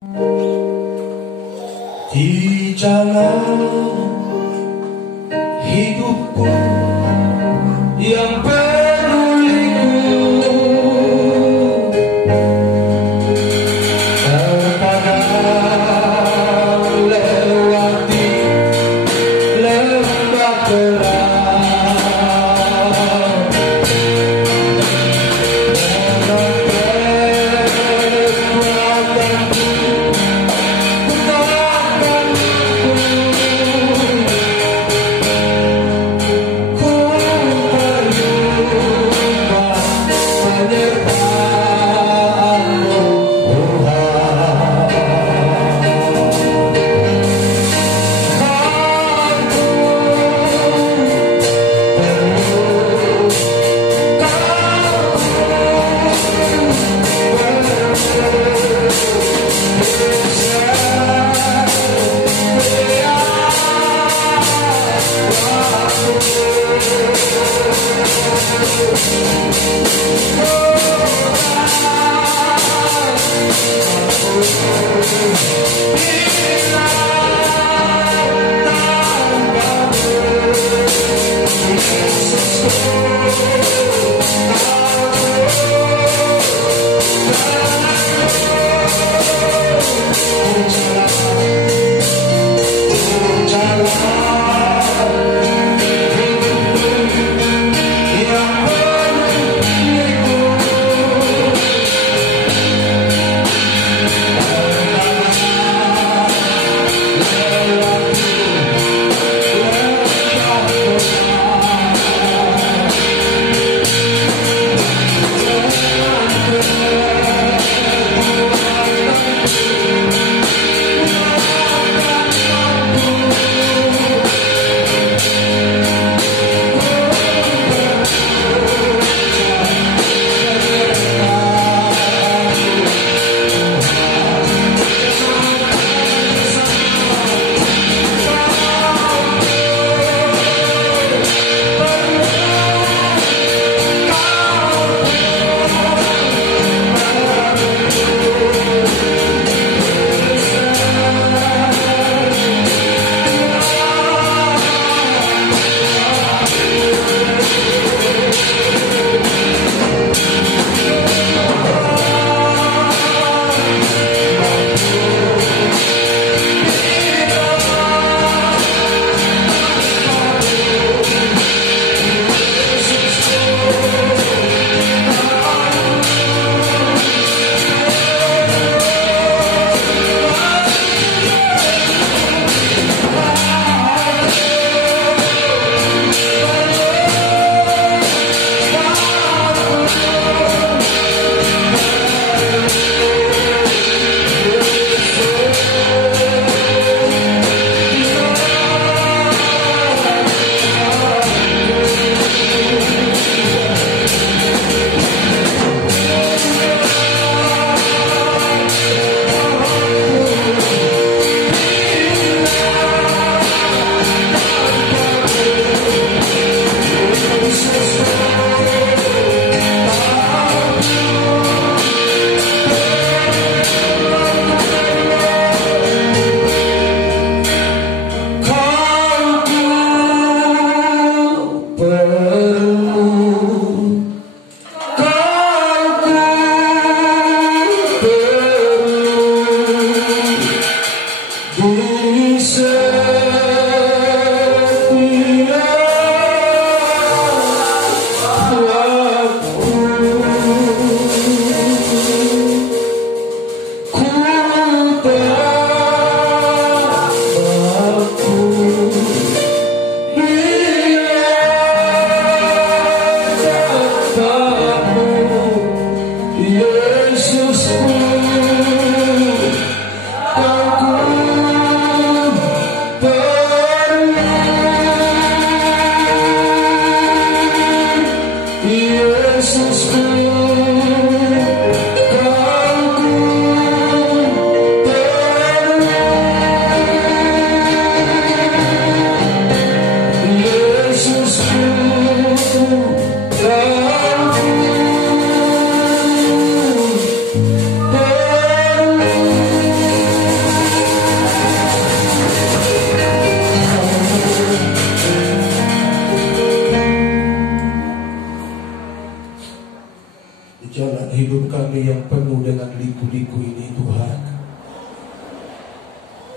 Di jalan hidupku yang penuh terkadang lewati lembah terang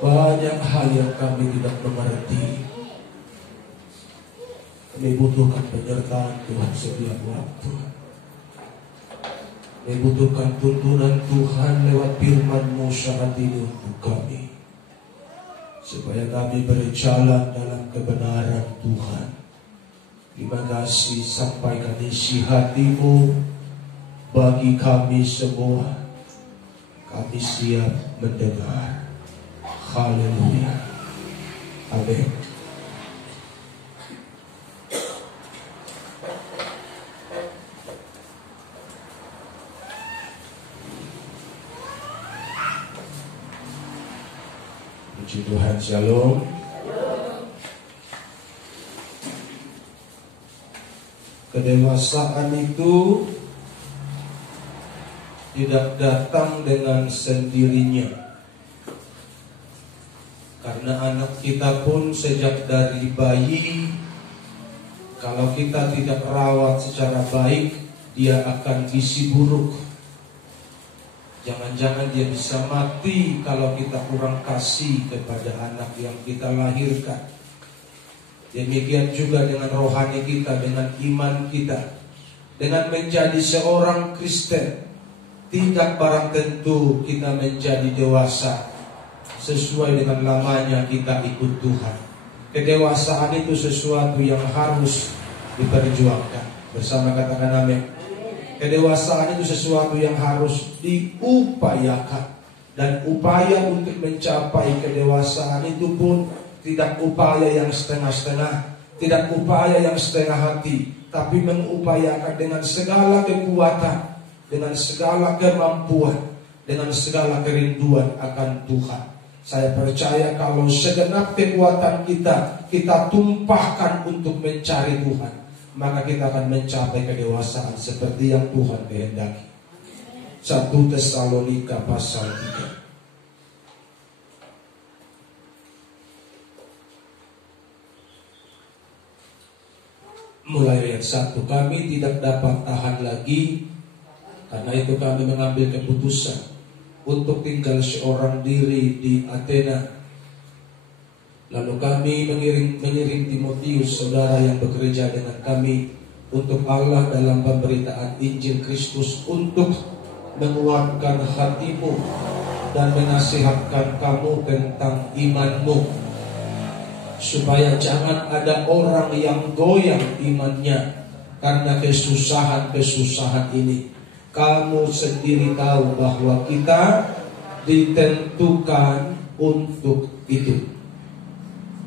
Banyak hal yang kami tidak mengerti. Kami butuhkan penyertaan Tuhan setiap waktu. Kami butuhkan tuntunan Tuhan lewat firman-Mu saat ini untuk kami, supaya kami berjalan dalam kebenaran Tuhan. Terima kasih, sampaikan isi hati-Mu bagi kami semua. Kami siap mendengar. Haleluya. Amin. Puji Tuhan, shalom. Kedewasaan itu tidak datang dengan sendirinya. Karena anak kita pun sejak dari bayi, kalau kita tidak rawat secara baik, dia akan gizi buruk. Jangan-jangan dia bisa mati kalau kita kurang kasih kepada anak yang kita lahirkan. Demikian juga dengan rohani kita, dengan iman kita, dengan menjadi seorang Kristen. Tidak barang tentu kita menjadi dewasa sesuai dengan lamanya kita ikut Tuhan. Kedewasaan itu sesuatu yang harus diperjuangkan. Bersama katakan amin. Kedewasaan itu sesuatu yang harus diupayakan. Dan upaya untuk mencapai kedewasaan itu pun tidak upaya yang setengah-setengah, tidak upaya yang setengah hati, tapi mengupayakan dengan segala kekuatan, dengan segala kemampuan, dengan segala kerinduan akan Tuhan. Saya percaya kalau segenap kekuatan kita tumpahkan untuk mencari Tuhan, maka kita akan mencapai kedewasaan seperti yang Tuhan kehendaki. 1 Tesalonika pasal 3. Mulai ayat 1. Kami tidak dapat tahan lagi, karena itu kami mengambil keputusan untuk tinggal seorang diri di Athena. Lalu kami mengirim Timotius, saudara yang bekerja dengan kami untuk Allah dalam pemberitaan Injil Kristus, untuk menguatkan hatimu dan menasihatkan kamu tentang imanmu, supaya jangan ada orang yang goyang imannya karena kesusahan-kesusahan ini. Kamu sendiri tahu bahwa kita ditentukan untuk itu.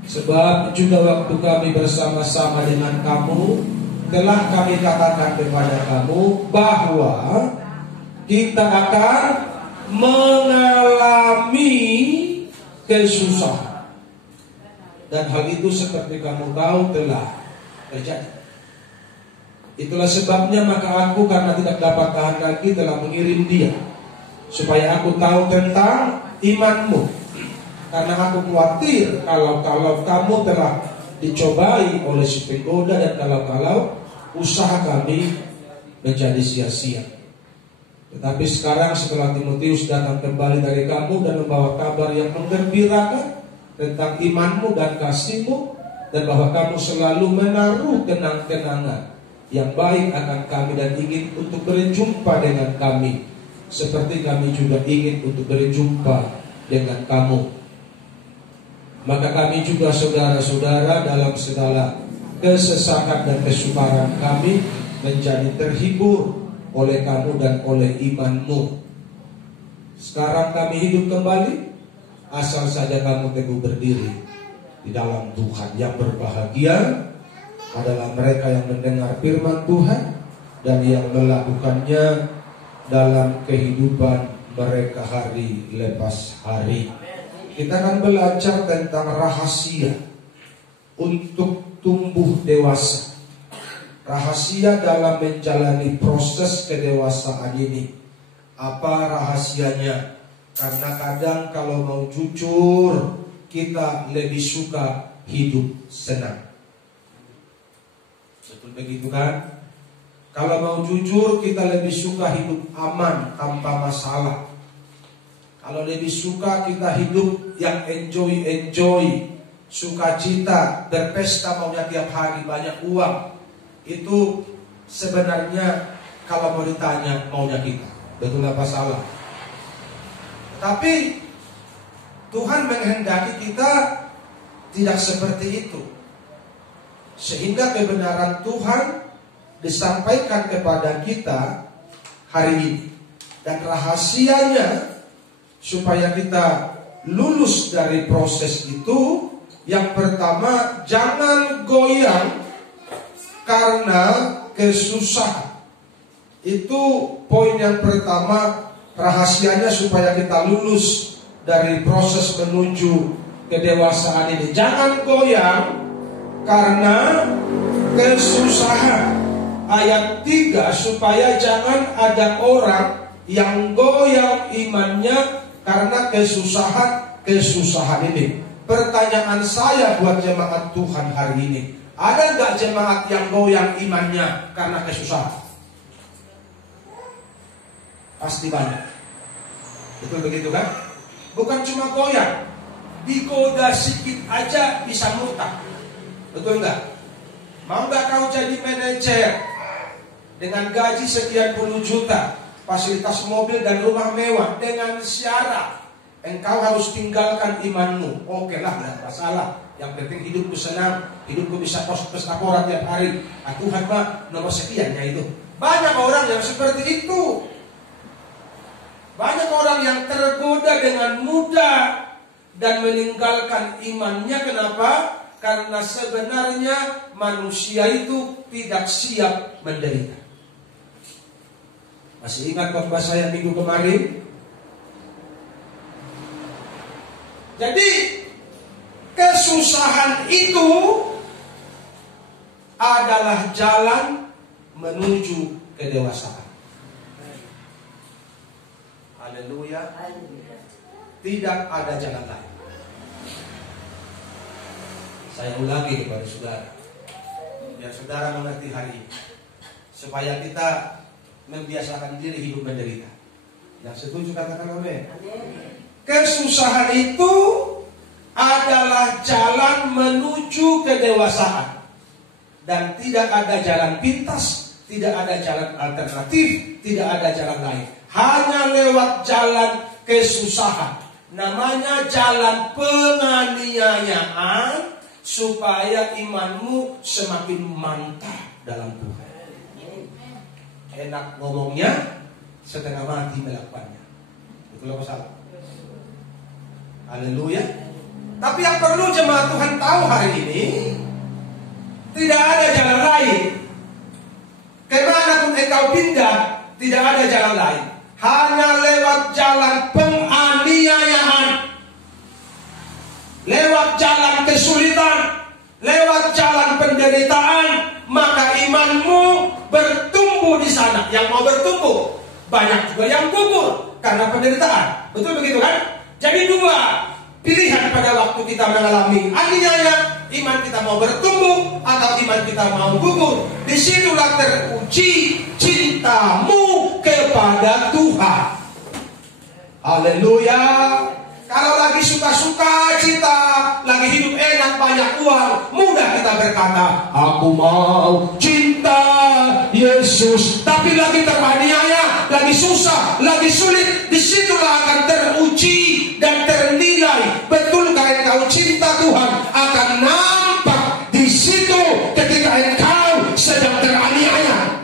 Sebab juga waktu kami bersama-sama dengan kamu, telah kami katakan kepada kamu bahwa kita akan mengalami kesusahan. Dan hal itu seperti kamu tahu telah terjadi. Itulah sebabnya maka aku, karena tidak dapat tahan lagi, telah mengirim dia, supaya aku tahu tentang imanmu. Karena aku khawatir kalau kamu telah dicobai oleh si penggoda, dan kalau usaha kami menjadi sia-sia. Tetapi sekarang setelah Timotius datang kembali dari kamu dan membawa kabar yang menggembirakan tentang imanmu dan kasihmu, dan bahwa kamu selalu menaruh kenang-kenangan yang baik akan kami dan ingin untuk berjumpa dengan kami, seperti kami juga ingin untuk berjumpa dengan kamu. Maka kami juga saudara-saudara dalam segala kesesakan dan kesukaran kami menjadi terhibur oleh kamu dan oleh imanmu. Sekarang kami hidup kembali, asal saja kamu teguh berdiri di dalam Tuhan. Yang berbahagia adalah mereka yang mendengar firman Tuhan dan yang melakukannya dalam kehidupan mereka hari lepas hari. Kita akan belajar tentang rahasia untuk tumbuh dewasa. Rahasia dalam menjalani proses kedewasaan ini. Apa rahasianya? Karena kadang kalau mau jujur, kita lebih suka hidup senang. Betul begitu kan? Kalau mau jujur, kita lebih suka hidup aman tanpa masalah. Kalau lebih suka kita hidup yang enjoy, sukacita, berpesta maunya tiap hari, banyak uang, itu sebenarnya kalau mau ditanya maunya kita, betul apa salah? Tapi Tuhan menghendaki kita tidak seperti itu, sehingga kebenaran Tuhan disampaikan kepada kita hari ini. Dan rahasianya supaya kita lulus dari proses itu, yang pertama, jangan goyang karena kesusahan. Itu poin yang pertama, rahasianya supaya kita lulus dari proses menuju kedewasaan ini. Jangan goyang karena kesusahan. Ayat 3, supaya jangan ada orang yang goyang imannya karena kesusahan ini. Pertanyaan saya buat jemaat Tuhan hari ini, ada nggak jemaat yang goyang imannya karena kesusahan? Pasti banyak. Betul begitu kan? Bukan cuma goyang, digoda sedikit aja bisa murtad. Betul nggak? Mau nggak kau jadi manajer dengan gaji sekian puluh juta, fasilitas mobil dan rumah mewah, dengan syarat engkau harus tinggalkan imanmu? Oke lah, tidak masalah. Yang penting hidupku senang, hidupku bisa post laporan tiap hari. Tuhan mah nomor sekiannya itu. Banyak orang yang seperti itu. Banyak orang yang tergoda dengan mudah dan meninggalkan imannya. Kenapa? Karena sebenarnya manusia itu tidak siap menderita. Masih ingat khotbah saya minggu kemarin? Jadi kesusahan itu adalah jalan menuju kedewasaan. Haleluya. Tidak ada jalan lain. Saya ulangi kepada saudara, biar saudara mengerti hari ini, supaya kita membiasakan diri hidup menderita. Yang setuju katakan amin. Kesusahan itu adalah jalan menuju kedewasaan. Dan tidak ada jalan pintas, tidak ada jalan alternatif, tidak ada jalan lain. Hanya lewat jalan kesusahan. Namanya jalan penganiayaan, supaya imanmu semakin mantap dalam Tuhan. Enak ngomongnya, setengah mati melakukannya. Betul apa salah? Haleluya. Tapi yang perlu jemaat Tuhan tahu hari ini, tidak ada jalan lain. Kemanapun engkau pindah, tidak ada jalan lain. Hanya lewat jalan penganiayaan, lewat jalan kesulitan, lewat jalan penderitaan, maka imanmu bertumbuh di sana. Yang mau bertumbuh, banyak juga yang gugur karena penderitaan. Betul begitu kan? Jadi dua pilihan pada waktu kita mengalami aniaya, iman kita mau bertumbuh atau iman kita mau gugur. Disitulah teruji cintamu kepada Tuhan. Haleluya. Kalau lagi suka-suka cita, lagi hidup enak, banyak uang, mudah kita berkata, aku mau cinta Yesus. Tapi lagi teraniaya, lagi susah, lagi sulit, disitulah akan teruji dan ternilai. Betulkah engkau cinta Tuhan? Akan nampak di situ ketika engkau sedang teraniaya.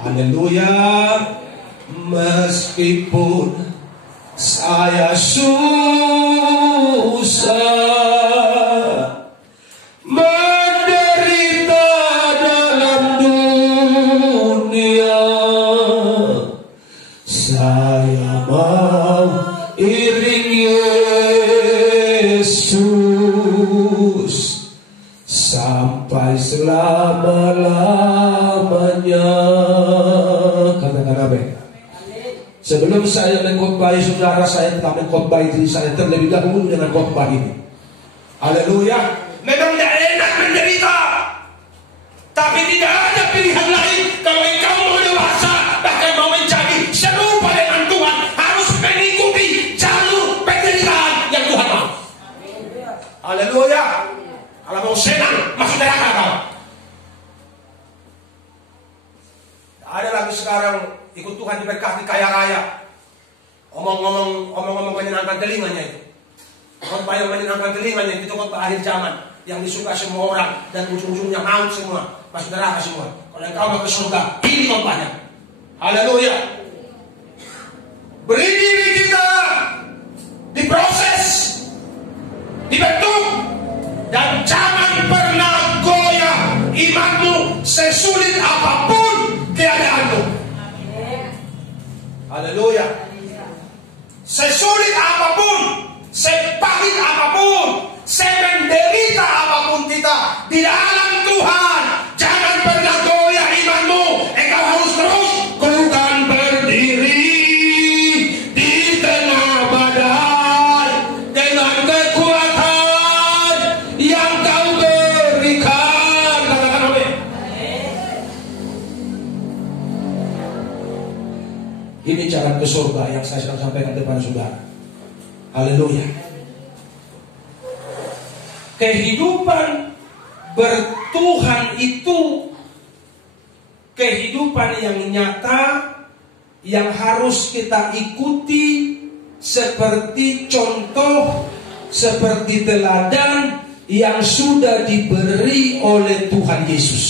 Haleluya. Meskipun saya susah, menderita dalam dunia, saya mau iring Yesus sampai selama-lamanya. Katakan amin. Sebelum saya mengkhotbahi saudara, saya telah mengkhotbahi diri saya terlebih dahulu dengan khotbah ini. Haleluya. Memang tidak enak menderita, tapi tidak ada pilihan lain. Kalau engkau mau dewasa, bahkan mau menjadi serupa dengan Tuhan, harus mengikuti telinganya itu. Khotbah yang menyenangkan telinganya itu khotbah akhir zaman yang disuka semua orang dan ujung-ujungnya maut semua, masuk neraka semua. Kalau engkau mau ke surga, ini khotbahnya. Haleluya. Beri diri kita diproses, dibentuk, dan jangan pernah goyah imanmu sesulit apapun keadaanmu. Haleluya. Sesulit apapun, sepahit apapun, semenderita apapun kita di dalam Tuhan, jangan pernah goyah imanmu. Engkau harus terus kukan berdiri di tengah badai dengan kekuatan yang kau berikan. Katakan amin. Ini jalan ke surga yang saya sedang sampaikan kepada saudara. Haleluya. Kehidupan bertuhan itu kehidupan yang nyata, yang harus kita ikuti seperti contoh, seperti teladan yang sudah diberi oleh Tuhan Yesus.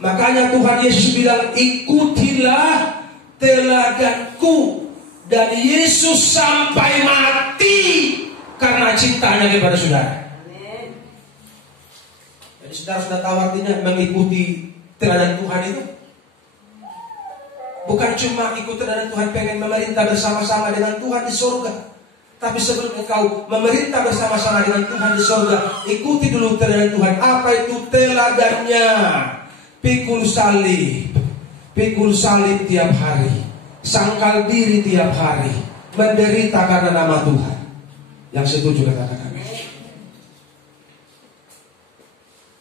Makanya Tuhan Yesus bilang, ikutilah teladanku. Dan Yesus sampai mati karena cintanya kepada saudara. Jadi saudara sudah tahu artinya mengikuti teladan Tuhan itu. Bukan cuma ikut teladan Tuhan pengen memerintah bersama-sama dengan Tuhan di surga. Tapi sebelum engkau memerintah bersama-sama dengan Tuhan di surga, ikuti dulu teladan Tuhan. Apa itu teladannya? Pikul salib tiap hari, sangkal diri tiap hari, menderita karena nama Tuhan. Yang setuju katakan amin.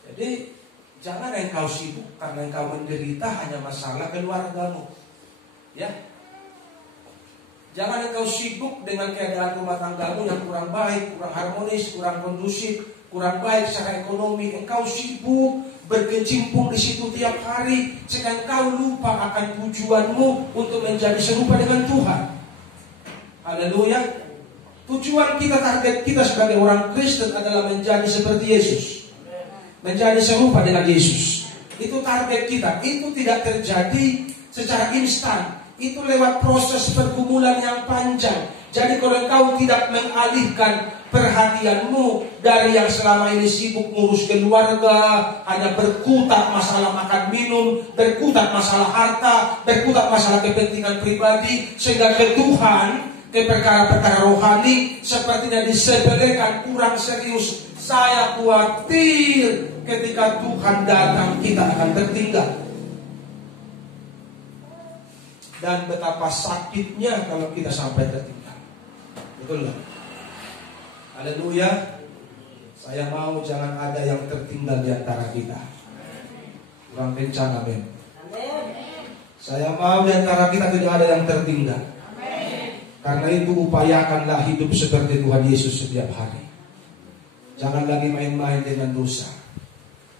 Jadi jangan engkau sibuk karena engkau menderita hanya masalah keluargamu, ya. Jangan engkau sibuk dengan keadaan rumah tanggamu yang kurang baik, kurang harmonis, kurang kondusif, kurang baik secara ekonomi. Engkau sibuk berkecimpung di situ tiap hari, sehingga engkau lupa akan tujuanmu untuk menjadi serupa dengan Tuhan. Haleluya. Tujuan kita, target kita sebagai orang Kristen adalah menjadi seperti Yesus, menjadi serupa dengan Yesus. Itu target kita. Itu tidak terjadi secara instan. Itu lewat proses pergumulan yang panjang. Jadi kalau engkau tidak mengalihkan perhatianmu dari yang selama ini sibuk ngurus keluarga, hanya berkutat masalah makan minum, berkutat masalah harta, berkutat masalah kepentingan pribadi, sehingga ke Tuhan, ke perkara-perkara rohani sepertinya disepelekan, kurang serius. Saya khawatir ketika Tuhan datang kita akan tertinggal. Dan betapa sakitnya kalau kita sampai tertinggal. Betul lah. Haleluya. Saya mau jangan ada yang tertinggal di antara kita. Kurang kencang amin. Saya mau di antara kita tidak ada yang tertinggal. Karena itu upayakanlah hidup seperti Tuhan Yesus setiap hari. Jangan lagi main-main dengan dosa.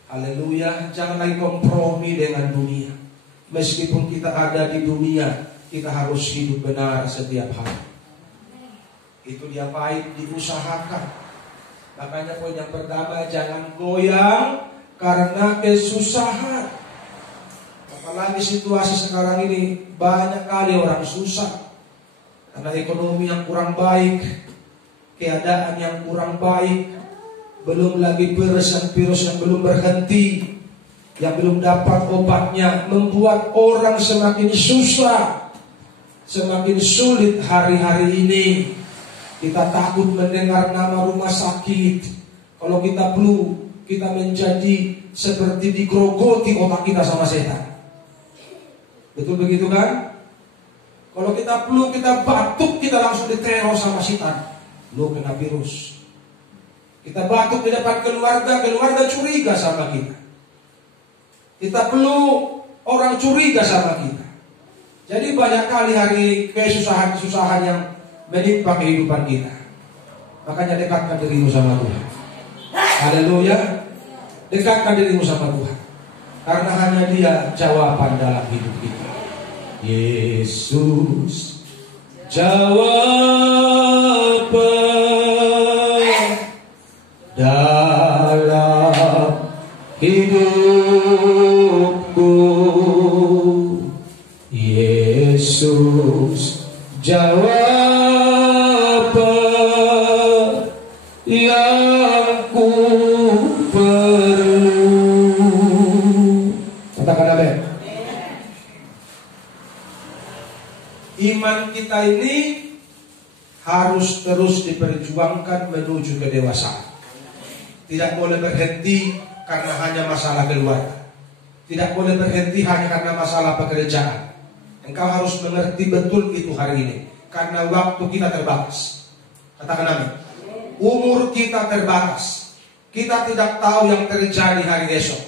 Haleluya. Jangan lagi kompromi dengan dunia. Meskipun kita ada di dunia, kita harus hidup benar setiap hari. Itu dia baik diusahakan. Makanya poin yang pertama, jangan goyang karena kesusahan. Apalagi situasi sekarang ini, banyak kali orang susah karena ekonomi yang kurang baik, keadaan yang kurang baik, belum lagi virus yang belum berhenti, yang belum dapat obatnya, membuat orang semakin susah, semakin sulit hari-hari ini. Kita takut mendengar nama rumah sakit. Kalau kita flu, kita menjadi seperti digrogoti otak kita sama setan. Betul begitu kan? Kalau kita flu, kita batuk, kita langsung diteror sama setan. Lu kena virus. Kita batuk di depan keluarga, keluarga curiga sama kita. Kita perlu orang curiga sama kita. Jadi banyak kali hari kesusahan-kesusahan yang menimpa kehidupan kita. Makanya dekatkan dirimu sama Tuhan. Haleluya. Dekatkan dirimu sama Tuhan. Karena hanya Dia jawaban dalam hidup kita. Yesus jawaban yang ku perlu. Katakan amin. Iman kita ini harus terus diperjuangkan menuju kedewasaan. Tidak boleh berhenti karena hanya masalah keluarga. Tidak boleh berhenti hanya karena masalah pekerjaan. Engkau harus mengerti betul itu hari ini. Karena waktu kita terbatas. Katakan amin. Umur kita terbatas. Kita tidak tahu yang terjadi hari esok.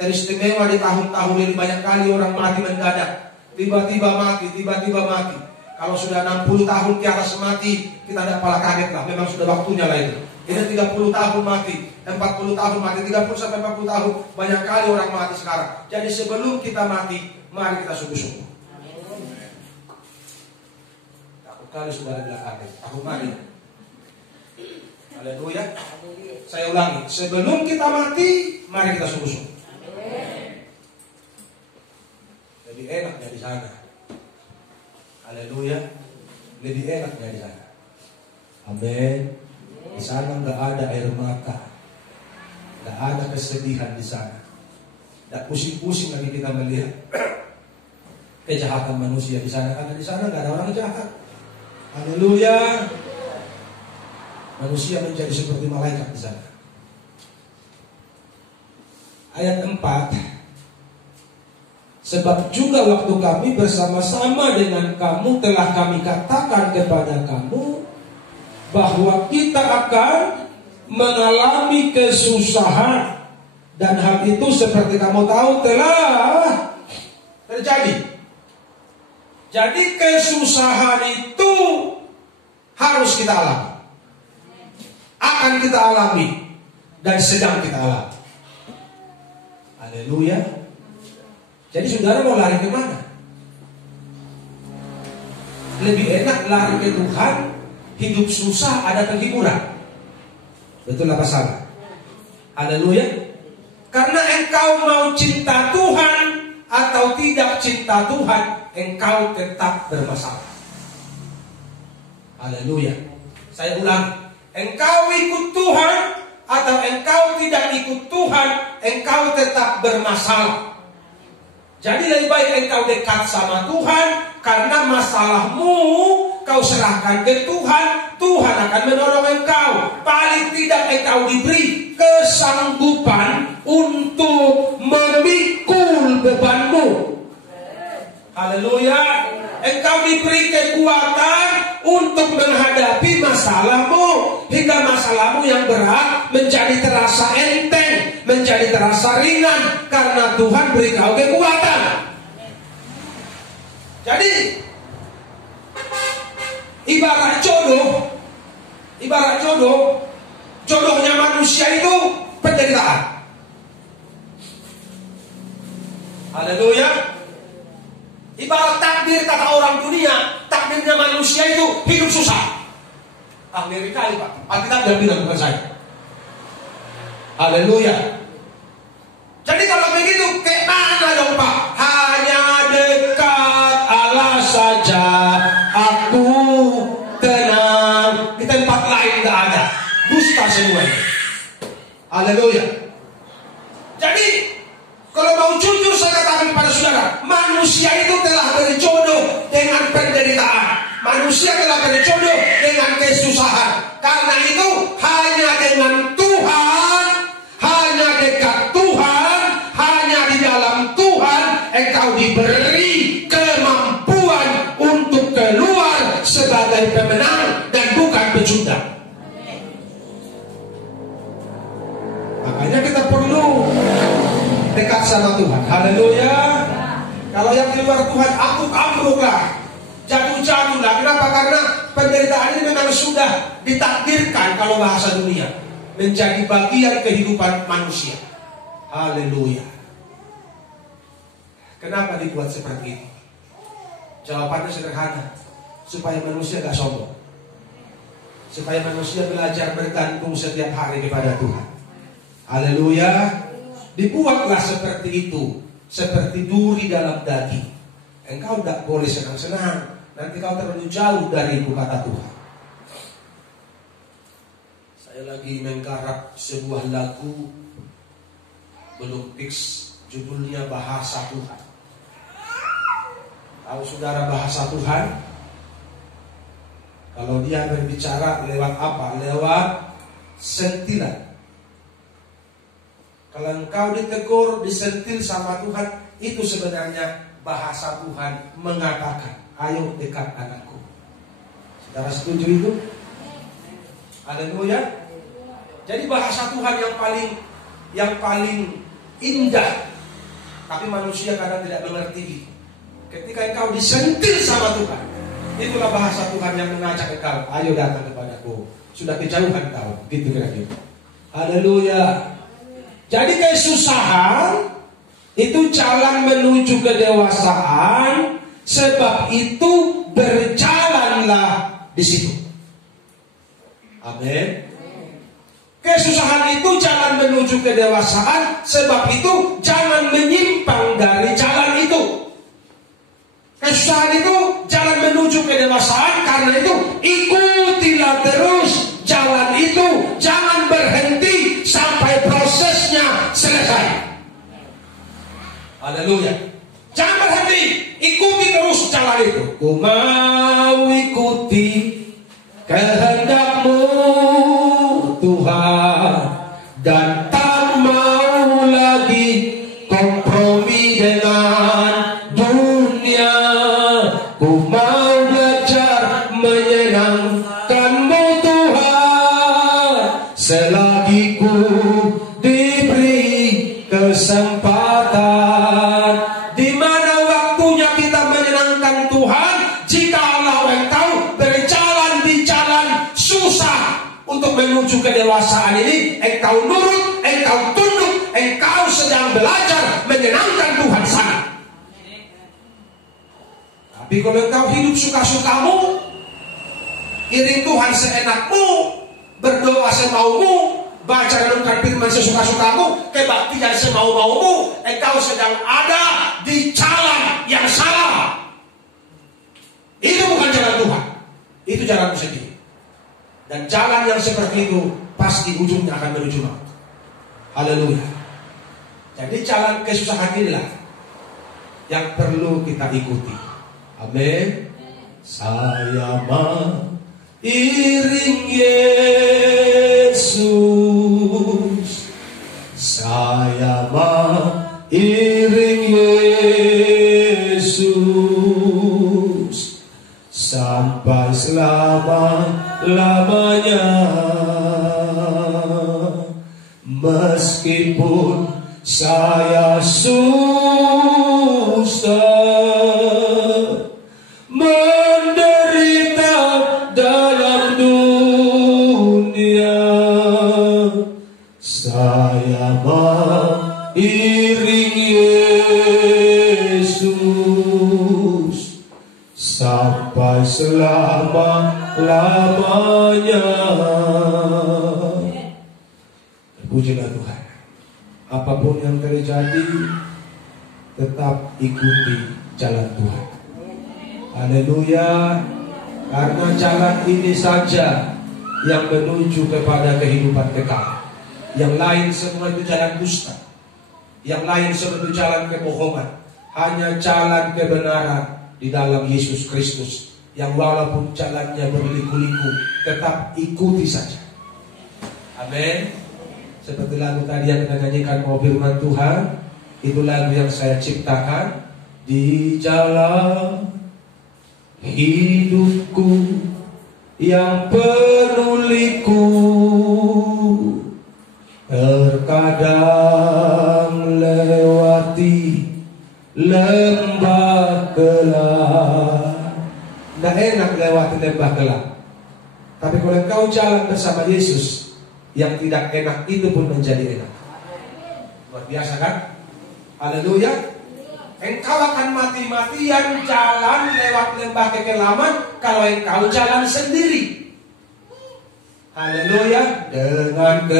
Teristimewa di tahun-tahun ini banyak kali orang mati mendadak. Tiba-tiba mati, tiba-tiba mati. Kalau sudah 60 tahun ke atas mati, kita tidak pala kaget lah. Memang sudah waktunya lah itu. Ini 30 tahun mati, 40 tahun mati, 30 sampai 40 tahun. Banyak kali orang mati sekarang. Jadi sebelum kita mati, mari kita sungguh-sungguh. Takut kali sudah bilang kaget. Aku mati. Haleluya. Saya ulangi, sebelum kita mati, mari kita sungguh-sungguh. Lebih enaknya di sana. Haleluya. Lebih enaknya di sana. Amin. Di sana nggak ada air mata, nggak ada kesedihan di sana. Nggak pusing-pusing lagi kita melihat kejahatan manusia di sana. Karena di sana nggak ada orang jahat. Haleluya. Manusia menjadi seperti malaikat di sana. Ayat 4. Sebab juga waktu kami bersama-sama dengan kamu telah kami katakan kepada kamu bahwa kita akan mengalami kesusahan, dan hal itu seperti kamu tahu telah terjadi. Jadi kesusahan itu harus kita alami, akan kita alami, dan sedang kita alami. Haleluya. Jadi saudara mau lari kemana? Lebih enak lari ke Tuhan. Hidup susah ada penghiburan. Betul apa salah? Haleluya. Karena engkau mau cinta Tuhan atau tidak cinta Tuhan, engkau tetap bermasalah. Haleluya. Saya ulang, engkau ikut Tuhan atau engkau tidak ikut Tuhan, engkau tetap bermasalah. Jadi lebih baik engkau dekat sama Tuhan, karena masalahmu kau serahkan ke Tuhan, Tuhan akan menolong engkau. Paling tidak engkau diberi kesanggupan untuk memikul bebanmu. Haleluya. Engkau diberi kekuatan untuk menghadapi masalahmu, hingga masalahmu yang berat menjadi terasa enteng, menjadi terasa ringan, karena Tuhan beri kau kekuatan. Jadi ibarat jodoh, jodohnya manusia itu penderitaan. Haleluya. Ibarat takdir kata orang dunia, takdirnya manusia itu hidup susah. Ngeri kali Pak. Alkitab yang bilang, bukan saya. Haleluya. Jadi kalau begitu, kayak mana dong Pak? Hanya dekat Allah saja aku tenang. Di tempat lain gak ada. Dusta semua. Haleluya. Jadi kalau mau jujur saya katakan kepada saudara, manusia itu telah berjodoh dengan penderitaan. Manusia telah berjodoh dengan kesusahan. Karena itu hanya dengan Tuhan, hanya dekat Tuhan, hanya di dalam Tuhan, engkau diberi kemampuan untuk keluar sebagai pemenang dan bukan pecundang. Makanya kita perlu dekat sama Tuhan. Haleluya. Kalau yang di luar Tuhan, aku ambruk lah, jatuh-jatuh lah. Kenapa? Karena penderitaan ini memang sudah ditakdirkan, kalau bahasa dunia, menjadi bagian kehidupan manusia. Haleluya. Kenapa dibuat seperti itu? Jawabannya sederhana, supaya manusia gak sombong, supaya manusia belajar bergantung setiap hari kepada Tuhan. Haleluya. Dibuatlah seperti itu, seperti duri dalam daging. Engkau tidak boleh senang-senang, nanti kau terlalu jauh dari ibu kata Tuhan. Saya Saya lagi menggarap sebuah lagu, belum fix judulnya Bahasa Tuhan. Tahu saudara bahasa Tuhan? Kalau dia berbicara lewat apa? Lewat sentilan. Kalau engkau ditegur, disentil sama Tuhan, itu sebenarnya bahasa Tuhan mengatakan, ayo dekat anakku. Saudara setuju itu? Haleluya. Jadi bahasa Tuhan yang paling indah, tapi manusia kadang tidak mengerti. Ketika engkau disentil sama Tuhan, itulah bahasa Tuhan yang mengajak engkau, ayo datang kepadaku. Sudah kejauhan kau, gitu kira-kira. Haleluya. Jadi kesusahan itu jalan menuju kedewasaan, sebab itu berjalanlah di situ. Amin. Kesusahan itu jalan menuju kedewasaan, sebab itu jangan menyimpang dari jalan itu. Kesusahan itu jalan menuju kedewasaan, karena itu ikutilah terus jalan itu, jangan berhenti sampai prosesnya selesai. Haleluya. Jangan berhenti, ikuti terus jalan itu. Ku mau ikuti kehendak-Mu Tuhan, dan tak mau lagi kompromi dengan dunia. Ku mau belajar menyenangkan-Mu Tuhan, selagi ku diberi kesempatan. Di mana waktunya kita menyenangkan Tuhan? Jika Allah engkau berjalan di jalan susah untuk menuju kedewasaan ini, engkau nurut, engkau tunduk, engkau sedang belajar menyenangkan Tuhan sana. Tapi kalau engkau hidup suka-sukamu, iring Tuhan seenakmu, berdoa semaumu, baca renungkan firman sesuka-sukamu, kebaktian semau-maumu, engkau sedang ada di jalan yang salah. Itu bukan jalan Tuhan, itu jalanmu sendiri. Dan jalan yang seperti itu pasti ujungnya akan menuju maut. Haleluya. Jadi jalan kesusahan inilah yang perlu kita ikuti. Amin. Saya mengiring Yesus, saya mengiring Yesus sampai selama-lamanya. Meskipun saya susah, menderita dalam dunia, saya mengiring Yesus sampai selama-lamanya. Pujilah Tuhan. Apapun yang terjadi, tetap ikuti jalan Tuhan. Haleluya. Karena jalan ini saja yang menuju kepada kehidupan kekal. Yang lain semua itu jalan dusta. Yang lain semua itu jalan kebohongan. Hanya jalan kebenaran di dalam Yesus Kristus, yang walaupun jalannya berliku-liku, tetap ikuti saja. Amin. Seperti lagu tadi yang kita nyanyikan, mau firman Tuhan, itu lagu yang saya ciptakan. Di jalan hidupku yang penuh liku, terkadang lewati lembah gelap. Tidak enak lewati lembah gelap. Tapi kalau engkau jalan bersama Yesus, yang tidak enak itu pun menjadi enak. Luar biasa kan? Haleluya. Engkau akan mati-matian jalan lewat lembah kekelaman kalau engkau jalan sendiri. Haleluya. Dengan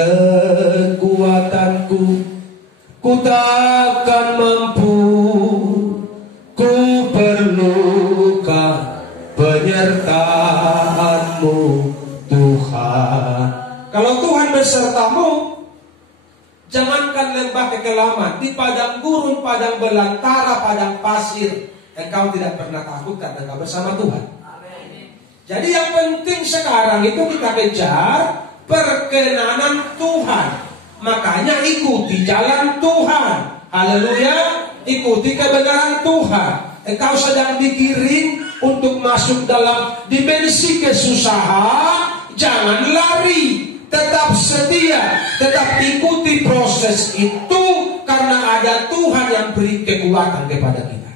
kekuatanku ku takkan mampu, ku perlukan penyertaan-Mu Tuhan. Kalau Tuhan besertamu, jangankan lembah kekelaman, di padang gurun, padang belantara, padang pasir, engkau tidak pernah takut karena engkau bersama Tuhan. Jadi yang penting sekarang itu kita kejar perkenanan Tuhan. Makanya ikuti jalan Tuhan. Haleluya. Ikuti kebenaran Tuhan. Engkau sedang digiring untuk masuk dalam dimensi kesusahan, jangan lari. Tetap setia, tetap ikuti proses itu, karena ada Tuhan yang beri kekuatan kepada kita.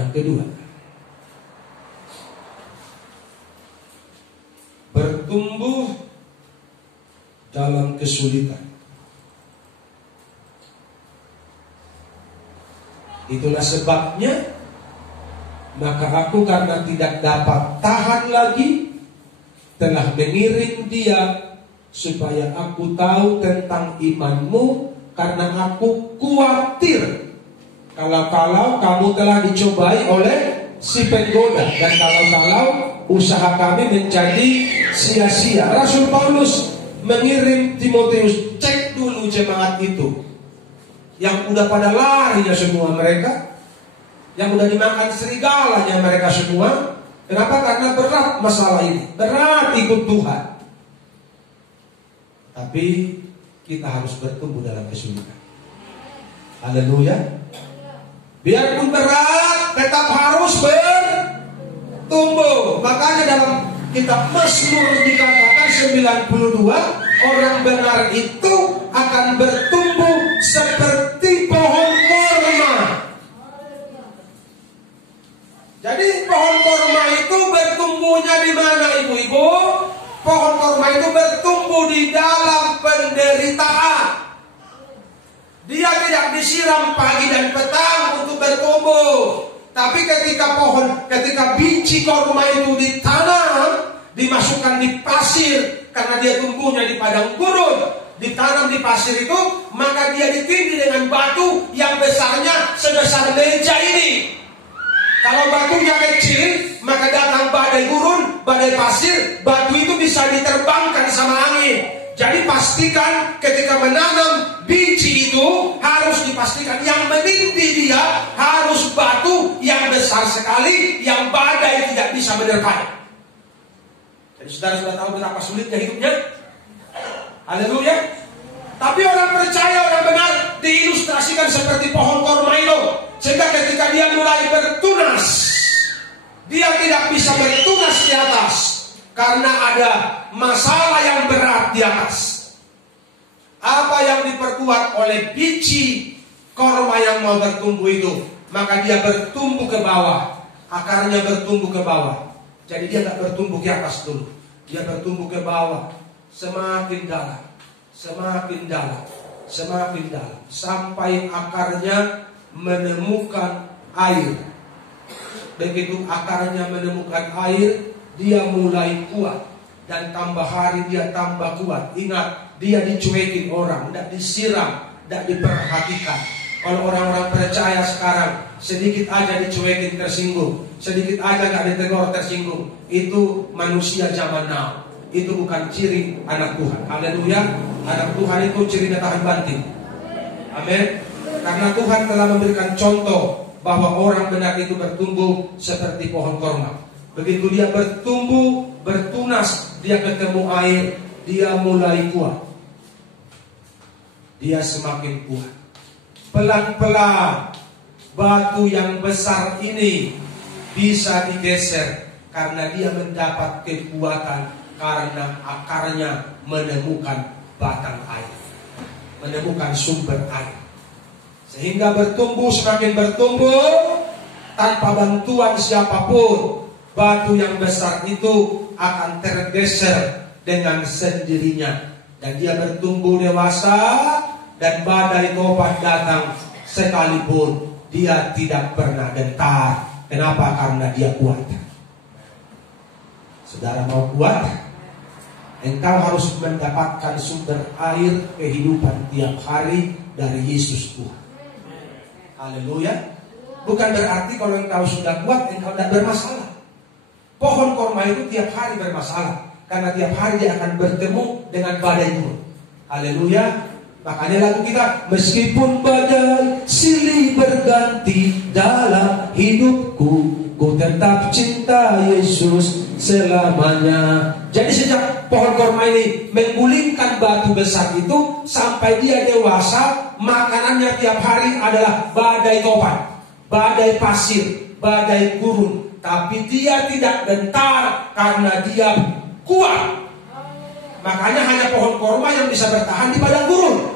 Yang kedua, bertumbuh dalam kesulitan. Itulah sebabnya, maka aku karena tidak dapat tahan lagi, telah mengirim dia supaya aku tahu tentang imanmu, karena aku khawatir kalau kamu telah dicobai oleh si penggoda, dan kalau usaha kami menjadi sia-sia. Rasul Paulus mengirim Timotius, cek dulu jemaat itu yang udah pada larinya semua mereka, yang udah dimakan serigalanya mereka semua. Kenapa? Karena berat masalah ini, berat ikut Tuhan. Tapi kita harus bertumbuh dalam kesulitan. Haleluya. Biarpun berat, tetap harus bertumbuh. Makanya dalam kitab Mazmur dikatakan 92, orang benar itu akan bertumbuh seperti pohon korma. Jadi pohon korma itu bertumbuhnya di mana, ibu-ibu? Pohon korma itu bertumbuh di dalam penderitaan. Dia tidak disiram pagi dan petang untuk bertumbuh. Tapi ketika biji korma itu ditanam, dimasukkan di pasir, karena dia tumbuhnya di padang gurun, ditanam di pasir itu, maka dia ditindih dengan batu yang besarnya sebesar meja ini. Kalau batunya kecil, maka datang badai gurun, badai pasir, batu itu bisa diterbangkan sama angin. Jadi pastikan ketika menanam biji itu, harus dipastikan yang menindih dia harus batu yang besar sekali, yang badai tidak bisa menerpa. Jadi saudara sudah tahu betapa sulitnya hidupnya. Haleluya. Tapi orang percaya, orang benar diilustrasikan seperti pohon korma itu. Sehingga ketika dia mulai bertunas, dia tidak bisa bertunas di atas, karena ada masalah yang berat di atas. Apa yang diperkuat oleh biji korma yang mau bertumbuh itu, maka dia bertumbuh ke bawah, akarnya bertumbuh ke bawah. Jadi dia tidak bertumbuh ke atas dulu, dia bertumbuh ke bawah, semakin dalam, semakin dalam, semakin dalam, sampai akarnya menemukan air. Begitu akarnya menemukan air, dia mulai kuat, dan tambah hari dia tambah kuat. Ingat, dia dicuekin orang, tidak disiram, tidak diperhatikan. Kalau orang-orang percaya sekarang, sedikit aja dicuekin tersinggung, sedikit aja gak ditegur tersinggung, itu manusia zaman now. Itu bukan ciri anak Tuhan. Haleluya. Anak Tuhan itu cirinya tahan banting. Amin. Karena Tuhan telah memberikan contoh bahwa orang benar itu bertumbuh seperti pohon korma. Begitu dia bertumbuh, bertunas, dia ketemu air, dia mulai kuat. Dia semakin kuat. Pelan-pelan batu yang besar ini bisa digeser karena dia mendapat kekuatan, karena akarnya menemukan batang air, menemukan sumber air. Sehingga bertumbuh, semakin bertumbuh tanpa bantuan siapapun. Batu yang besar itu akan tergeser dengan sendirinya, dan dia bertumbuh dewasa, dan badai topan datang sekalipun dia tidak pernah gentar. Kenapa? Karena dia kuat. Saudara mau kuat? Engkau harus mendapatkan sumber air kehidupan tiap hari dari Yesus Tuhan. Haleluya. Bukan berarti kalau engkau sudah kuat, engkau tidak bermasalah. Pohon korma itu tiap hari bermasalah. Karena tiap hari dia akan bertemu dengan badai gurun. Haleluya. Makanya lagu kita, meskipun badai silih berganti dalam hidupku, ku tetap cinta Yesus selamanya. Jadi sejak pohon korma ini menggulingkan batu besar itu sampai dia dewasa, makanannya tiap hari adalah badai topan, badai pasir, badai gurun. Tapi dia tidak gentar karena dia kuat. Makanya hanya pohon korma yang bisa bertahan di padang gurun.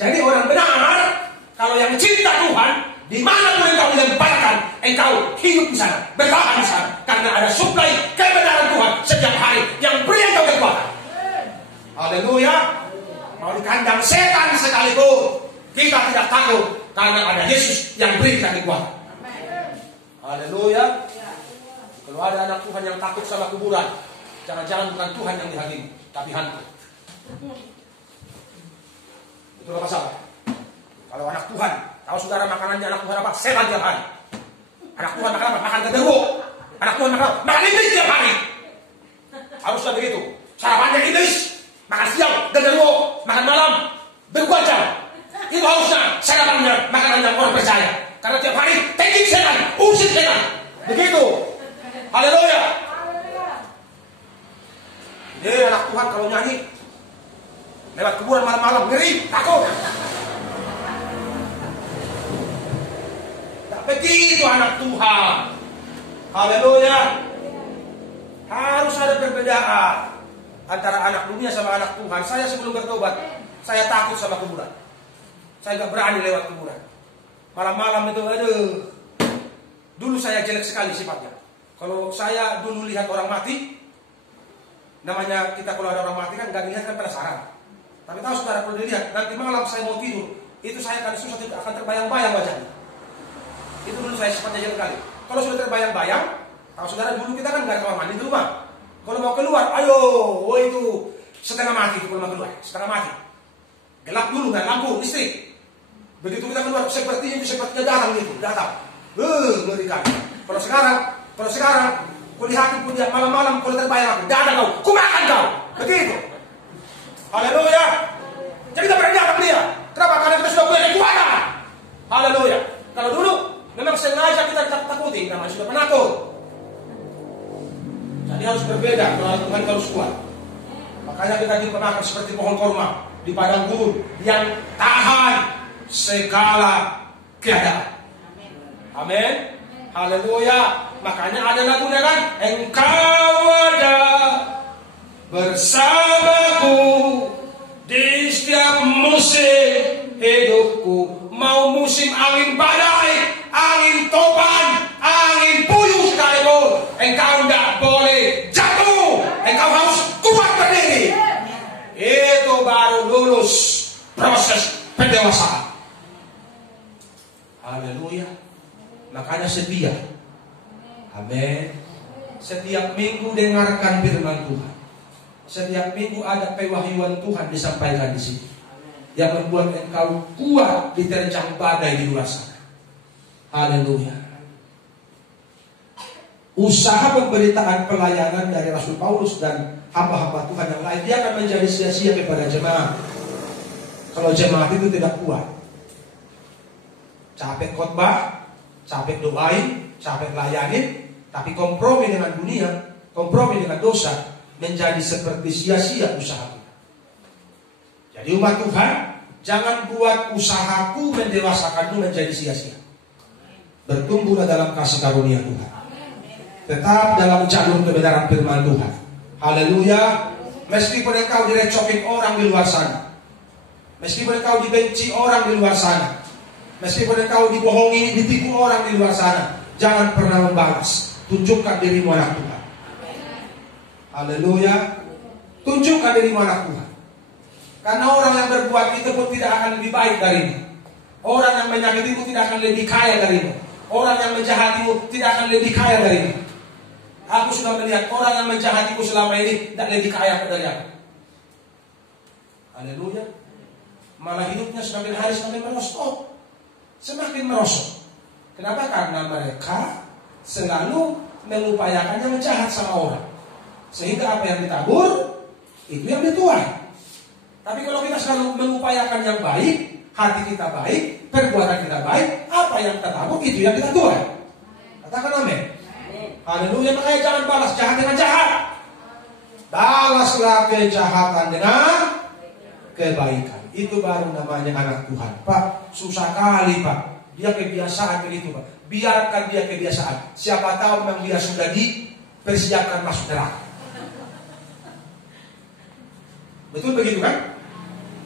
Jadi orang benar, kalau yang cinta Tuhan, di mana pun engkau dilemparkan, engkau hidup di sana, bertahan di sana, karena ada suplai kebenaran Tuhan setiap hari yang beri engkau kekuatan. Haleluya. Mau di kandang setan sekalipun, kita tidak takut karena ada Yesus yang beri kita kekuatan. Haleluya. Kalau ada anak Tuhan yang takut sama kuburan, jangan-jangan bukan Tuhan yang dihakimi, tapi hantu. Itulah masalah. Kalau anak Tuhan, tahu saudara makanannya anak Tuhan apa? Setan tiap hari. Anak Tuhan makan apa? Makan genderuwo. Anak Tuhan makan iblis tiap hari. Harusnya begitu. Sarapannya iblis, makan siang genderuwo, makan malam berguacang. Itu harusnya sarapannya makanannya orang percaya. Karena tiap hari teknik setan, usir setan. Begitu. Haleluya. Jadi anak Tuhan kalau nyanyi lewat kuburan malam-malam ngeri, takut. Tak begitu anak Tuhan. Haleluya. Harus ada perbedaan antara anak dunia sama anak Tuhan. Saya sebelum bertobat, saya takut sama kuburan. Saya gak berani lewat kuburan. Malam-malam itu, aduh. Dulu saya jelek sekali sifatnya. Kalau saya dulu lihat orang mati, namanya kita kalau ada orang mati kan gak dilihat kan penasaran. Tapi tahu saudara kalau dilihat, nanti malam saya mau tidur, itu saya akan susah, akan terbayang-bayang wajahnya. Itu dulu saya sifatnya jelek kali. Kalau sudah terbayang-bayang, tahu saudara dulu kita kan gak ada kamar mandi di rumah. Kalau mau keluar, ayo, itu setengah mati itu kalau mau keluar, setengah mati. Gelap dulu, nggak lampu, listrik. Begitu kita keluar sepertinya datang gitu, datang. Mengerikan. Kalau sekarang, kulihat pun dia malam-malam kalau terbayang aku, datang kau, kumakan kau. Begitu. Haleluya. Jadi kita berani apa dia? Kenapa? Karena kita sudah punya kekuatan. Haleluya. Kalau dulu memang sengaja kita takuti, namanya sudah penakut. Jadi harus berbeda. Kalau Tuhan harus kuat. Makanya kita diperkenalkan seperti pohon korma di padang gurun yang tahan segala keadaan. Amin. Haleluya. Makanya ada lagunya kan, engkau ada bersamaku di setiap musim hidupku. Mau musim angin badai, angin topan, angin puyuh sekalipun, engkau tidak boleh jatuh. Engkau harus kuat berdiri. Itu baru lulus proses pendewasaan. Haleluya. Makanya setia. Amin. Setiap minggu dengarkan firman Tuhan. Setiap minggu ada pewahyuan Tuhan disampaikan di sini, yang membuat engkau kuat diterjang badai di luar sana. Haleluya. Usaha pemberitaan pelayanan dari Rasul Paulus dan hamba-hamba Tuhan yang lain, dia akan menjadi sia-sia kepada jemaat kalau jemaat itu tidak kuat. Capek khotbah, capek doain, capek layanin, tapi kompromi dengan dunia, kompromi dengan dosa, menjadi seperti sia-sia usaha kita. Jadi umat Tuhan, jangan buat usahaku mendewasakanmu menjadi sia-sia. Bertumbuhlah dalam kasih karunia Tuhan. Tetap dalam jalur kebenaran firman Tuhan. Haleluya. Meskipun engkau direcokin orang di luar sana, meskipun engkau dibenci orang di luar sana, meskipun engkau dibohongi, ditipu orang di luar sana, jangan pernah membalas. Tunjukkan dirimu anak Tuhan. Haleluya. Tunjukkan dirimu anak Tuhan. Karena orang yang berbuat itu pun tidak akan lebih baik darimu. Orang yang menyakitimu tidak akan lebih kaya darimu. Orang yang menjahatimu tidak akan lebih kaya darimu. Aku sudah melihat orang yang menjahatiku selama ini tidak lebih kaya dari aku. Haleluya. Malah hidupnya semakin hari semakin merosot. Semakin merosot. Kenapa? Karena mereka selalu mengupayakan yang jahat sama orang. Sehingga apa yang ditabur, itu yang dituai. Tapi kalau kita selalu mengupayakan yang baik, hati kita baik, perbuatan kita baik, apa yang kita tabur, itu yang kita tuai. Katakan amin. Haleluya. Makanya jangan balas jahat dengan jahat. Balaslah kejahatan dengan kebaikan. Itu baru namanya anak Tuhan. Pak, susah kali Pak. Dia kebiasaan begitu Pak. Biarkan dia kebiasaan. Siapa tahu memang dia sudah dipersiapkan masuk neraka. Betul begitu kan?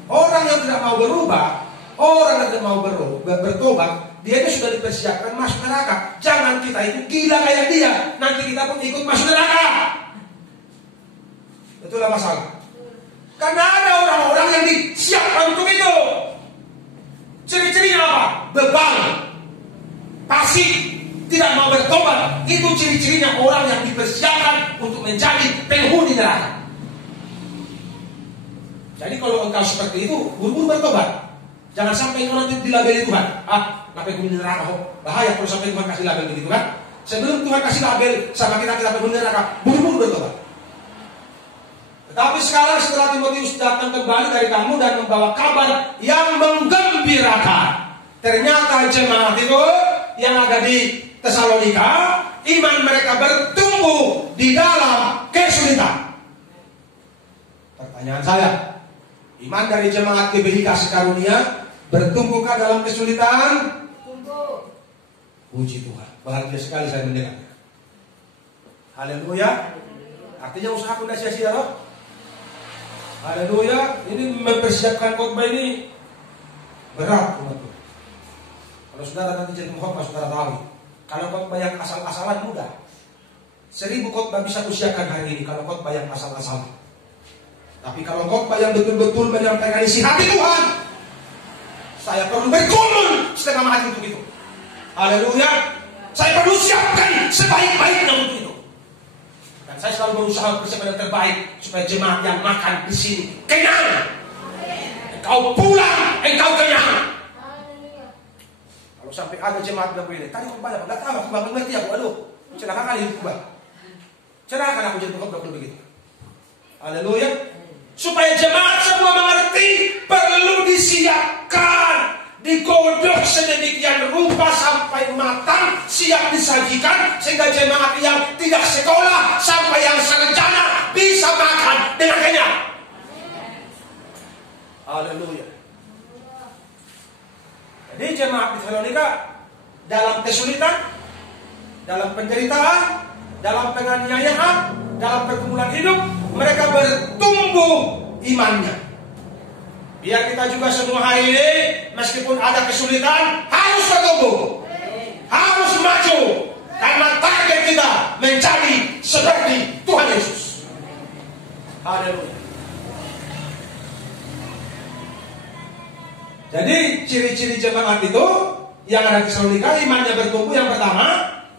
Orang yang tidak mau berubah, orang yang tidak mau bertobat, dia itu sudah dipersiapkan masuk neraka. Jangan kita itu gila kayak dia, nanti kita pun ikut masuk neraka. Itulah masalah. Karena ada orang-orang yang disiapkan untuk itu. Ciri-cirinya apa? Bebal, pasif, tidak mau bertobat. Itu ciri-cirinya orang yang dipersiapkan untuk menjadi penghuni neraka. Jadi kalau engkau seperti itu, buru-buru bertobat. Jangan sampai engkau nanti dilabeli Tuhan. Label penghuni neraka, bahaya kalau sampai Tuhan kasih label begitu kan. Sebelum Tuhan kasih label sama kita penghuni neraka, buru-buru bertobat. Tetapi sekarang setelah Timotius datang kembali dari kamu dan membawa kabar yang menggembirakan, ternyata jemaat itu yang ada di Tesalonika, iman mereka bertumbuh di dalam kesulitan. Pertanyaan saya, iman dari jemaat GBI Kasih Karunia bertumbuhkah dalam kesulitan? Tumbuh. Puji Tuhan, bahagia sekali saya mendengar. Haleluya. Artinya usaha pun tidak sia-sia loh. Haleluya. Ini mempersiapkan khotbah ini berat teman-teman. Kalau saudara nanti jadi khotbah, saudara tahu. Kalau khotbah yang asal-asalan mudah. 1000 khotbah bisa usiakan hari ini kalau khotbah yang asal-asalan. Tapi kalau khotbah yang betul-betul menyampaikan isi hati Tuhan, saya perlu bergumul setengah mati untuk itu. Haleluya. Saya perlu siapkan sebaik-baiknya untuk itu. Dan saya selalu berusaha persiapan yang terbaik supaya jemaat yang makan di sini kenyang. Engkau pulang, engkau kenyang. Kalau sampai ada jemaat bilang begini, tadi khotbah apa? Enggak tahu, aku nggak mengerti aku. Aduh, celaka kali khotbah. Celaka aku jadi khotbah begitu. Haleluya. Supaya jemaat semua mengerti, perlu disiapkan, digodok sedemikian rupa sampai matang, siap disajikan, sehingga jemaat yang tidak sekolah sampai yang sarjana bisa makan dengan kenyang. Haleluya. Jadi jemaat di Tesalonika dalam kesulitan, dalam penderitaan, dalam penganiayaan, dalam pergumulan hidup, mereka bertumbuh imannya. Biar kita juga semua hari ini, meskipun ada kesulitan, harus bertumbuh, harus maju, karena target kita menjadi seperti Tuhan Yesus. Haleluya. Jadi ciri-ciri jemaat itu yang ada di Tesalonika, imannya bertumbuh. Yang pertama,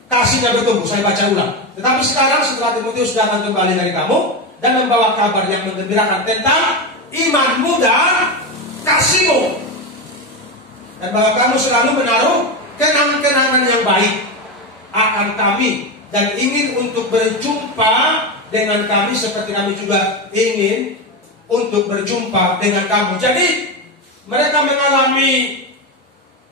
kasihnya bertumbuh. Saya baca ulang. Tetapi sekarang setelah Timotius datang kembali dari kamu dan membawa kabar yang menggembirakan tentang imanmu dan kasihmu, dan bahwa kamu selalu menaruh kenang-kenangan yang baik akan kami dan ingin untuk berjumpa dengan kami seperti kami juga ingin untuk berjumpa dengan kamu. Jadi mereka mengalami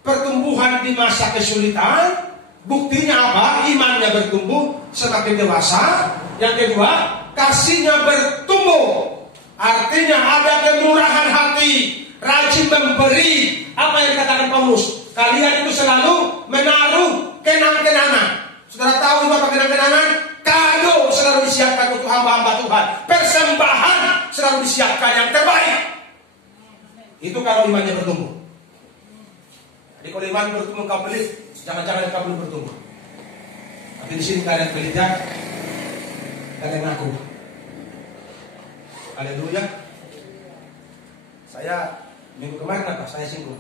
pertumbuhan di masa kesulitan. Buktinya apa? Imannya bertumbuh semakin dewasa. Yang kedua, kasihnya bertumbuh. Artinya ada kemurahan hati, rajin memberi. Apa yang dikatakan Paulus? Kalian itu selalu menaruh kenang-kenangan. Saudara tahu apa kenang-kenangan? Kado selalu disiapkan untuk hamba-hamba Tuhan. Persembahan selalu disiapkan yang terbaik. Itu kalau imannya bertumbuh. Jadi kalau iman bertumbuh kau pelit, jangan-jangan kau belum bertumbuh. Tapi di sini kalian pelitnya, kalian ngaku. Haleluya. Saya minggu kemarin apa? Saya singgung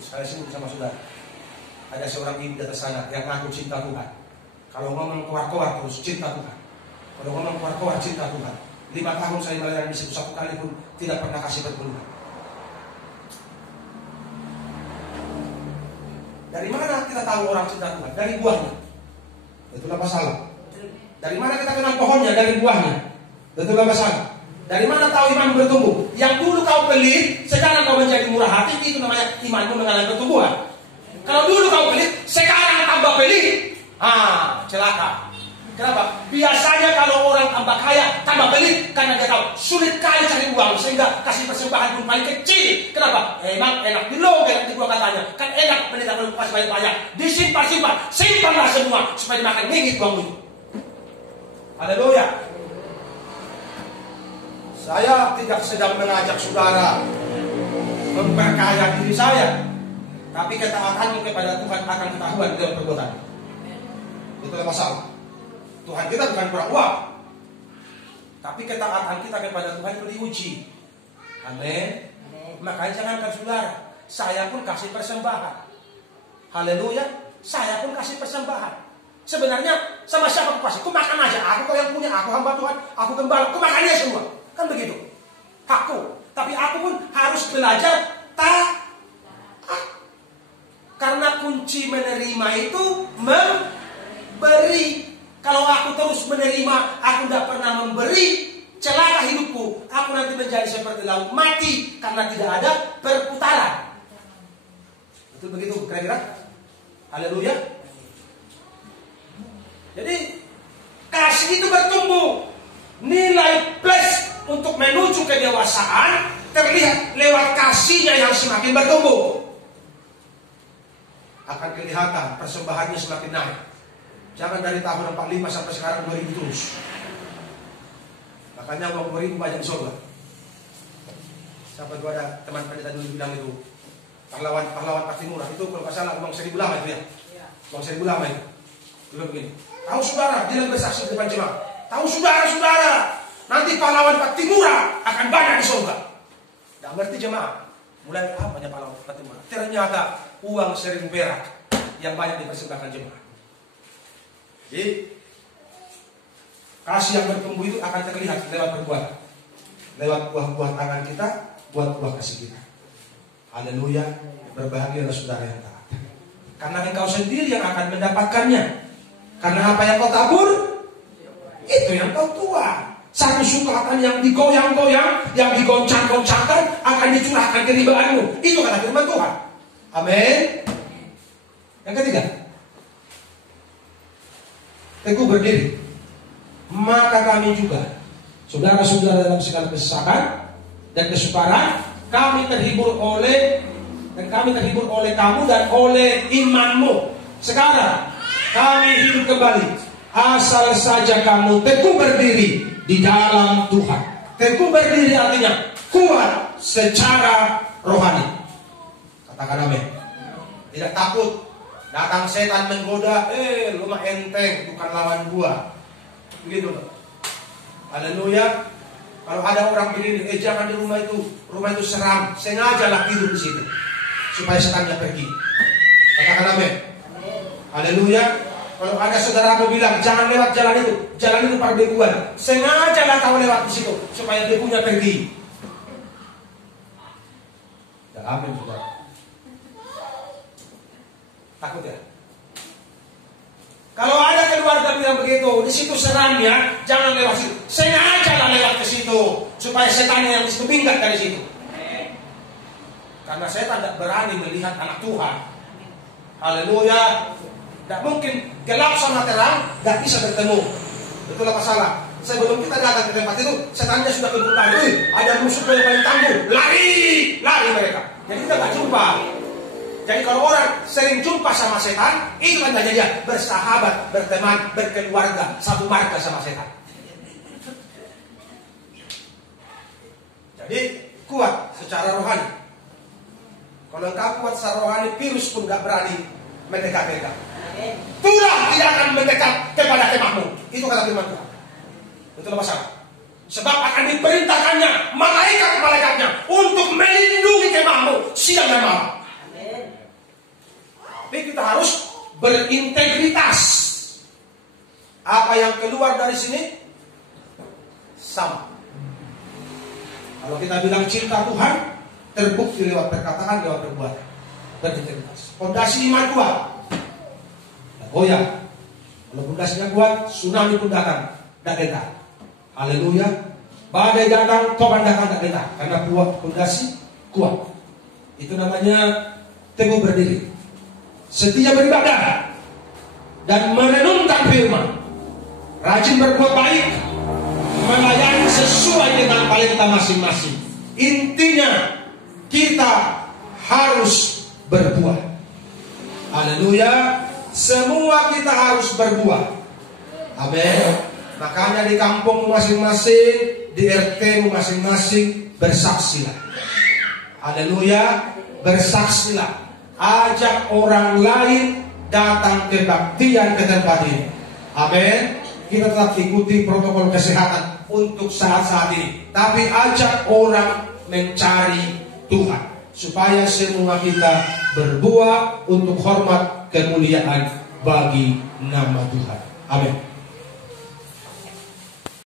sama saudara. Ada seorang ibu di atas sana yang ngaku cinta Tuhan. Kalau ngomong keluar-keluar terus cinta Tuhan. Kalau ngomong keluar-keluar cinta Tuhan. 5 tahun saya melayani di situ, 1 kali pun tidak pernah kasih berkeluhan. Dari mana kita tahu orang cinta Tuhan? Dari buahnya. Itulah masalah. Dari mana kita kenal pohonnya? Dari buahnya. Betul apa salah? Dari mana tahu iman bertumbuh? Yang dulu kau pelit, sekarang kau menjadi murah hati, itu namanya imanmu mengalami pertumbuhan. Kalau dulu kau pelit, sekarang tambah pelit. Celaka. Kenapa? Biasanya kalau orang tambah kaya, tambah pelit, karena dia tahu sulit kali cari uang, sehingga kasih persembahan pun paling kecil. Kenapa? Emang enak di lo, enak di gua katanya. Kan enak menita kalau kasih banyak-banyak. Disimpan, simpanlah semua supaya dimakan ngigit uang itu. Haleluya. Saya tidak sedang mengajak saudara memperkaya diri saya, tapi ketaatanmu kepada Tuhan akan ketahuan dalam perbuatan. Itulah masalah. Tuhan kita bukan kurang uang, tapi ketaatan kita kepada Tuhan itu diuji. Amin. Makanya jangankan saudara, saya pun kasih persembahan. Haleluya. Saya pun kasih persembahan. Sebenarnya sama siapa aku kasih? Aku makan aja. Aku kau yang punya. Aku hamba Tuhan. Aku gembala. Aku makannya semua. Kan begitu. Hakku. Tapi aku pun harus belajar taat. Karena kunci menerima itu memberi. Kalau aku terus menerima, aku tidak pernah memberi, celaka hidupku. Aku nanti menjadi seperti laut mati karena tidak ada perputaran. Betul begitu kira-kira? Haleluya. Jadi kasih itu bertumbuh. Nilai plus untuk menuju kedewasaan terlihat lewat kasihnya yang semakin bertumbuh. Akan kelihatan persembahannya semakin naik. Jangan dari tahun 45 sampai sekarang 2000 terus. Makanya uang 2000 banyak di surga. Sampai gua ada teman pendeta dulu bilang itu pahlawan pasti murah. Itu kalau nggak salah uang 1000 lama itu ya. Uang 1000 lama itu. Dulu begini. Tahu saudara, dia bersaksi di depan jemaat. Tahu saudara, nanti pahlawan Pakti Murah akan banyak di surga. Tidak ngerti jemaat. Mulai apanya pahlawan Pakti Murah? Ternyata uang 1000 perak yang banyak dipersembahkan jemaat. Jadi kasih yang bertumbuh itu akan terlihat lewat perbuatan, lewat buah-buah tangan kita, buah kasih kita. Haleluya. Berbahagialah saudara yang taat, karena engkau sendiri yang akan mendapatkannya. Karena apa yang kau tabur, itu yang kau tuai. Satu sukatan yang digoyang-goyang, yang digoncang-goncangkan, akan dicurahkan keribaanmu. Itu kata firman Tuhan. Amin. Yang ketiga, teguh berdiri. Maka kami juga, saudara-saudara dalam segala kesesakan dan kesukaran, kami terhibur oleh kamu dan oleh imanmu. Sekarang kami hidup kembali, asal saja kamu teguh berdiri di dalam Tuhan. Teguh berdiri artinya kuat secara rohani. Katakan amin. Tidak takut datang setan menggoda, lu mah enteng, bukan lawan gua. Begitu. Haleluya. Kalau ada orang begini, jangan di rumah itu seram, sengajalah tidur di situ supaya setannya pergi. Katakan amin. Haleluya. Kalau ada saudaraku bilang jangan lewat jalan itu perbeguan, sengajalah kau lewat di situ supaya begunya pergi. Ya, amin saudara. Takut ya? Kalau ada keluarga bilang begitu, di situ seramnya, jangan lewat situ. Sengajalah lewat ke situ supaya setannya yang di situ minggat dari situ. Karena setan tidak berani melihat anak Tuhan. Haleluya. Tidak mungkin gelap sama terang, tidak bisa bertemu. Itulah masalah. Sebelum kita datang ke tempat itu, setannya sudah kebutuhan. Ada musuh yang paling tangguh, lari mereka. Jadi kita tidak jumpa. Jadi kalau orang sering jumpa sama setan, itu kan dia bersahabat, berteman, berkeluarga, satu marga sama setan. Jadi kuat secara rohani. Kalau engkau kuat secara rohani, virus pun tidak berani mendekat-dekat. Tulah tidak akan mendekat kepada kemahmu. Itu kata firman Tuhan. Itulah masalah. Sebab akan diperintahkannya malaikat-malaikatnya untuk melindungi kemahmu siang dan malam. Tapi kita harus berintegritas. Apa yang keluar dari sini sama. Kalau kita bilang cinta Tuhan, terbukti lewat perkataan, lewat perbuatan. Berintegritas. Fondasi iman kuat. Oh ya, kalau fondasinya kuat, tsunami pun datang. Dan Haleluya. Badai datang, kau pandangkan tak kita, karena kuat pondasi kuat. Itu namanya teguh berdiri, setia beribadah, dan merenungkan firman, rajin berbuat baik, melayani sesuai dengan talenta masing-masing. Intinya kita harus berbuah. Haleluya. Semua kita harus berbuah. Amin. Makanya di kampung masing-masing, di RT masing-masing, bersaksilah. Haleluya. Bersaksilah. Ajak orang lain datang kebaktian ke tempat ini. Amin. Kita tetap ikuti protokol kesehatan untuk saat-saat ini, tapi ajak orang mencari Tuhan, supaya semua kita berbuah untuk hormat kemuliaan bagi nama Tuhan. Amin.